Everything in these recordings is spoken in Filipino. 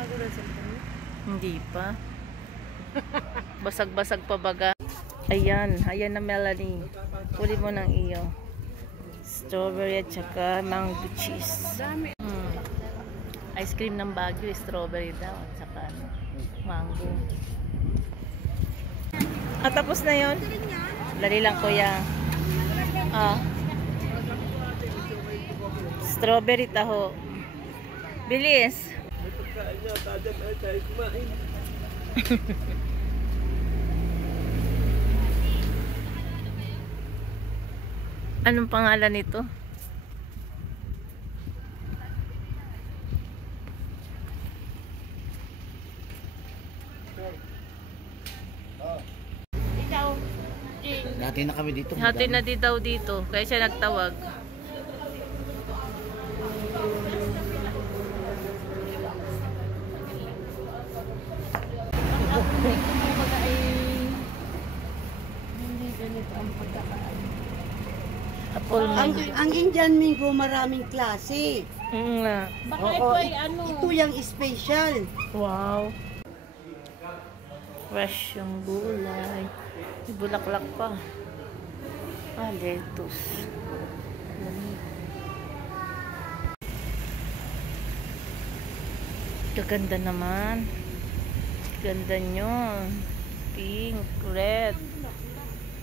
bago na cellphone mo? Hindi pa. Basag-basag pa baga. Ayan, ayan na Melanie. Kuli mo ng iyo. Strawberry at saka mango cheese. Dami. Ice cream ng Baguio, strawberry daw at saka mango. Ah, tapos na yon. Dali lang kuya. Ah. Strawberry taho. Bilis. May pagkain niya, tadyag ay tayo kumain. Anong pangalan nito? Hati na kami dito. Hati na di daw dito. Kaya siya nagtawag. Hindi ganito ang pagkakaan. Apple mango. Ang Indian mango maraming klase. Nga. Baka ito ay ano. Ito yung special. Wow. Fresh yung gulay. May bulaklak pa. Ah, lettuce. Gaganda naman. Ganda nyo. Pink, red.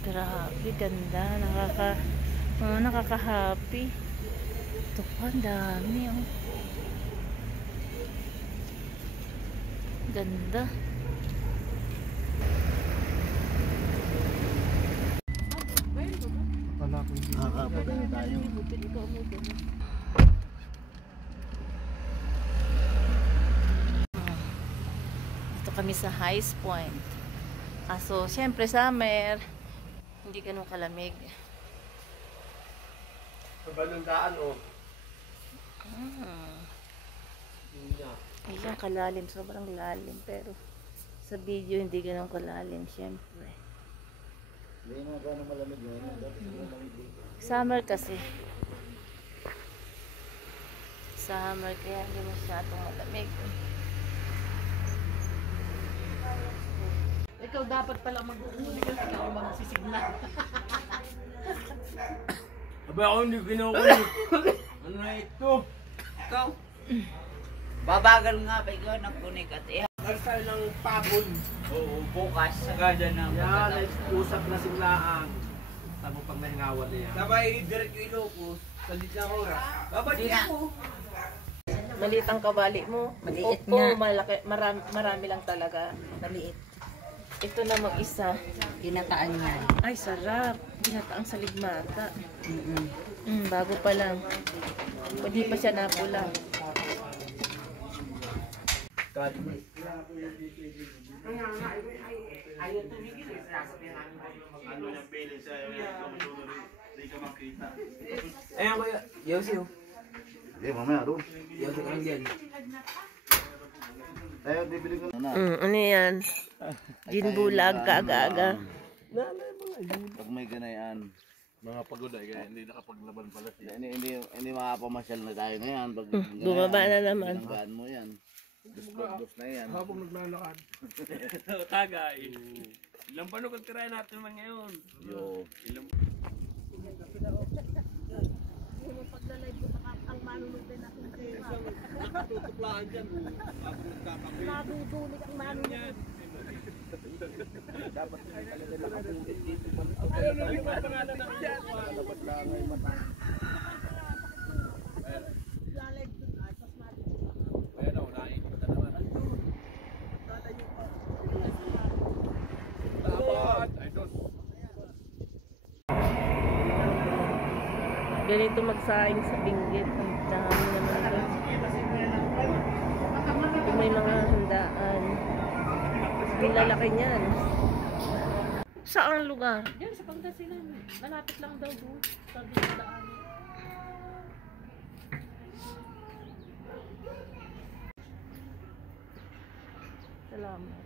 Grabe, ganda. Nakaka-happy. Ito pa, ang dami. Oh. Ganda. Nakakapagay tayo. Dito kami sa Highs Point. So, syempre summer. Hindi ganun kalamig. Sa bandang daan, oh. Ayun, kalalim. Sobrang lalim. Pero sa video, hindi ganun kalalim. Syempre. Hindi na gano'ng malamig ngayon. Summer kasi. Summer kaya hindi masyadong malamig. Ikaw dapat pala mag-uuli kasi ikaw magsisigla. Aba ako hindi kinukulit. Ano na ito? Ikaw? Babagal nga ba ikaw ng kunik at Karsal ng pabon. Oo, bukas sagada ng Yan, usap na siglaang. Tamo pag nangawan niya. Sabay, direct yung Ilocos. Salit na oras. Babalik mo. Maliit ang kabali mo. Maliit Oo, nga. malaki. Marami lang talaga. Maliit. Ito namang isa. Ginataan yan. Ay, sarap. Ginataang saligmata. Mm-mm. Bago pa lang. Hindi pa siya napula. ayaw tumigil eh. Sasabihin namin Ano yung feeling sa hindi ka makita. Ayun kuya, Yossi. Hindi, mamaya doon. Yossi ka lang dyan. Tayo, bibili ko na. Ano yan? Ginbulag kaaga-aga. Pag may ganayan. Mga pagoda, kaya hindi nakapaglaban pala siya. Hindi makapamasyal na tayo ngayon. Pag Bumaba na naman. Binanggaan mo yan. Dos na yan. Habang naglalakad. Tagay. Ilang paano kagtirayan natin man ngayon? Yo. Ilang... Paglalay ko ang manunod din natin sa Tutuplaan dyan. Habang nagkakapi. nadudulig ang manunod. Dapat hindi talaga nakapulit dito. Ano yung mga pangalan ng dyan? Dapat lang ay mata. Lalay ko ay pas natin. Ayan o, naikot na naman. Dapat! Ay, dos. Ganito magsaing sa Benguet. Ang dami naman ito. Kung may mga handaan. Ang lalaki niyan. Saan lugar? Diyan sa Pangasinan. Malapit lang daw doon. Sa dinadaan. Salamat.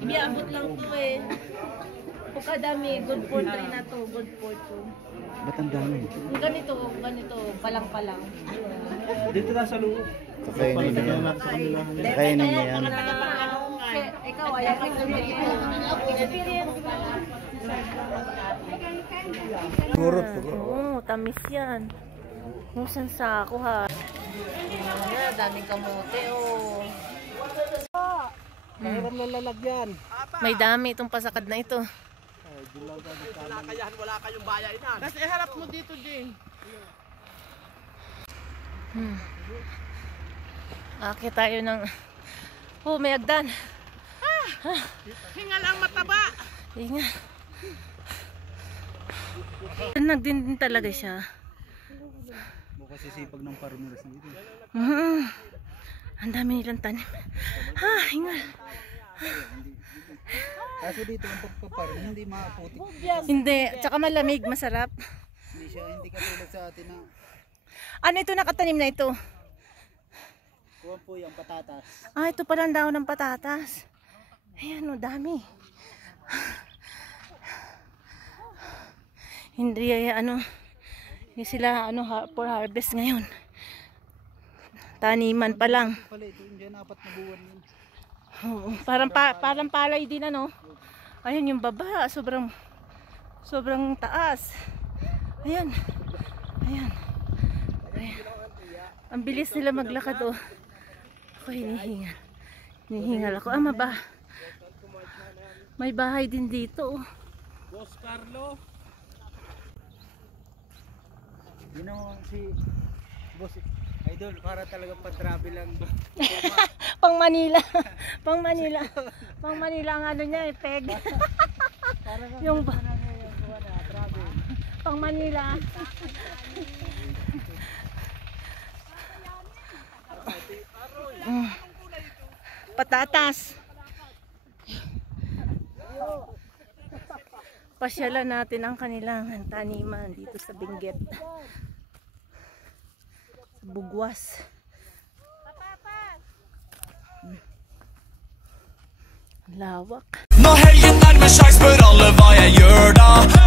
Ibiabot lang to eh. Pagkadami, good for 3 na to, good for 2. Ba't ang dami? Ganito, palang-palang. Dito na sa loob. Kakainin niya yan. Kakainin niya yan. Ikaw, ayaw ko experience ba? Oo, tamis yan. Musan sa ako ha. Ayan, daming kamote oh. Mahirap na lalagyan. May dami itong pasakad na ito. Wala kayahan, wala kayong bayain. Kasi harap mo dito, Jay. Akit tayo ng... Oh, may agdan. Hingal ang mataba. Hingal. Nagdindin talaga siya. Bukas sisipag ng farmers dito. Ang dami nilang tanim. Hingal. Kaso dito ang pagpaparm, hindi maputik. Hindi, tsaka malamig, masarap. Hindi katulad sa atin na Ano ito nakatanim na ito? kuha po yung patatas. Ito pala ang dahon ng patatas. Ayan o, dami. Hindi hindi sila for harvest ngayon. Taniman pa lang. Pala ito, hindi 4 na buwan yun. Oo, parang palay din Ayun yung baba, sobrang taas. Ayan. Ang bilis nila maglakad oh. Ako hinihingal ako. May bahay din dito oh. Boss Carlo. Si Boss Idol, para talaga pa-travel lang. Pang Manila. Pang Manila ang niya peg. Yung pang Manila. Patatas. Pasyalan natin ang kanilang taniman dito sa Benguet. Bugwas. Lawak. Nå helgen nærmer seg, spør alle hva jeg gjør da.